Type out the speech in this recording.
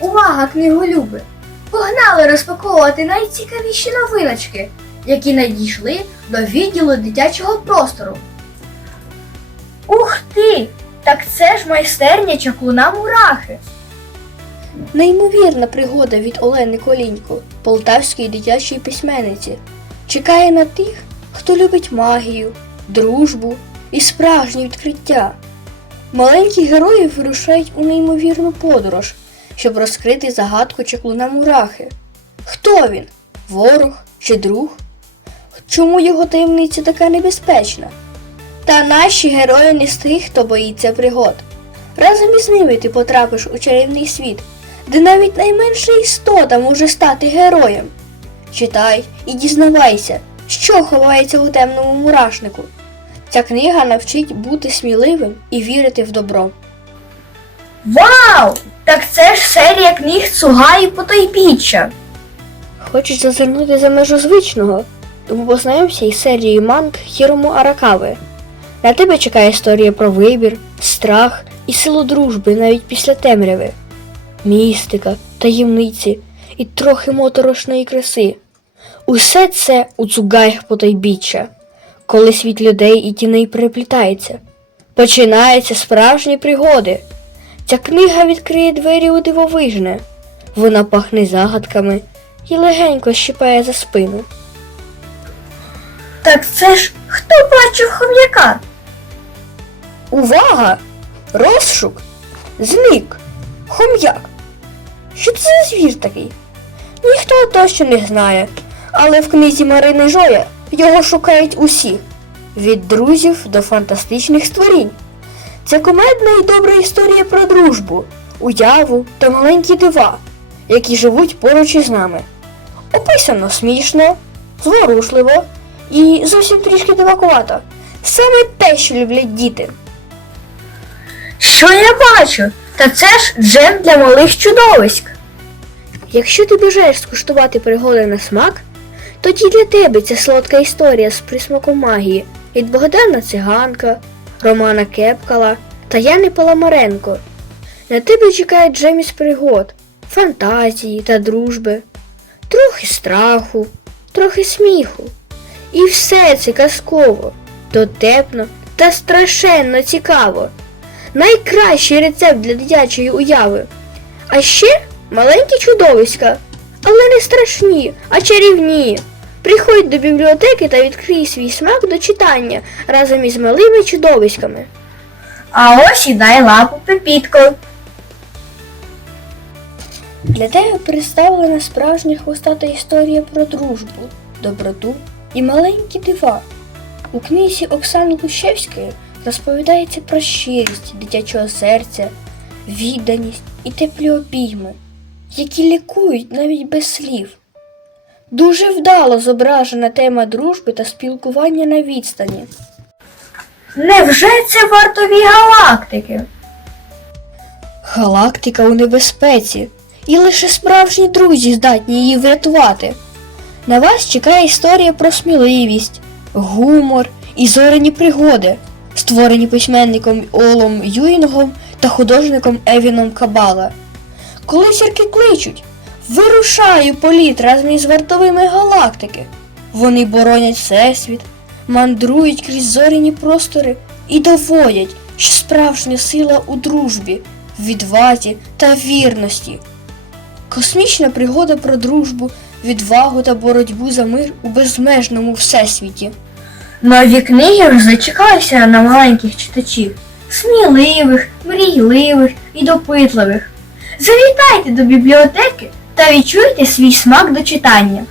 Увага, книголюби! Погнали розпаковувати найцікавіші новиночки, які надійшли до відділу дитячого простору. Ух ти! Так це ж майстерня чаклуна мурахи. Неймовірна пригода від Олени Колінько, полтавської дитячої письменниці, чекає на тих, хто любить магію, дружбу і справжнє відкриття. Маленькі герої вирушають у неймовірну подорож, щоб розкрити загадку чаклуна мурахи. Хто він? Ворог чи друг? Чому його таємниця така небезпечна? Та наші герої не з тих, хто боїться пригод. Разом із ними ти потрапиш у чарівний світ, де навіть найменша істота може стати героєм. Читай і дізнавайся, що ховається у темному мурашнику. Ця книга навчить бути сміливим і вірити в добро. Вау! Серія книг Цуга і Потойбіччя. Хочеш зазирнути за межу звичного? Тому познайомся із серією манг Хірому Аракави. На тебе чекає історія про вибір, страх і силу дружби навіть після темряви, містика, таємниці і трохи моторошної краси. Усе це у цугайх потойбіччя, коли світ людей і тіней переплітається. Починаються справжні пригоди. Ця книга відкриє двері у дивовижне. Вона пахне загадками і легенько щипає за спину. Так це ж хто бачив хом'яка? Увага! Розшук! Зник! Хом'як! Що це за звір такий? Ніхто точно не знає, але в книзі Марини Жоя його шукають усі від друзів до фантастичних створінь. Це комедна і добра історія про дружбу, уяву та маленькі дива, які живуть поруч із нами. Описано смішно, зворушливо і зовсім трішки дивакувато. Саме те, що люблять діти. Що я бачу? Та це ж джем для малих чудовиськ. Якщо ти бажаєш скуштувати пригоди на смак, тоді для тебе ця солодка історія з присмаком магії від Богдана Циганка, Романа Кепкала та Яни Паламаренко. На тебе чекає джем із пригод, фантазії та дружби, трохи страху, трохи сміху. І все це казково, дотепно та страшенно цікаво. Найкращий рецепт для дитячої уяви. А ще маленькі чудовиська, але не страшні, а чарівні. Приходь до бібліотеки та відкрий свій смак до читання разом із малими чудовиськами. А ось і дай лапу Пепітко. Для тебе представлена справжня хвостата історія про дружбу, доброту і маленькі дива. У книзі Оксани Лущевської розповідається про щирість дитячого серця, відданість і теплі обійми, які лікують навіть без слів. Дуже вдало зображена тема дружби та спілкування на відстані. Невже це вартові галактики? Галактика у небезпеці, і лише справжні друзі здатні її врятувати. На вас чекає історія про сміливість, гумор і зоряні пригоди, створені письменником Олом Юїнгом та художником Евіном Кабала. Коли зірки кличуть, вирушаю політ разом із вартовими галактики. Вони боронять всесвіт, мандрують крізь зоряні простори і доводять, що справжня сила у дружбі, відвазі та вірності. Космічна пригода про дружбу, відвагу та боротьбу за мир у безмежному всесвіті. Нові книги вже зачекалися на маленьких читачів, сміливих, мрійливих і допитливих. Завітайте до бібліотеки та відчуйте свій смак до читання.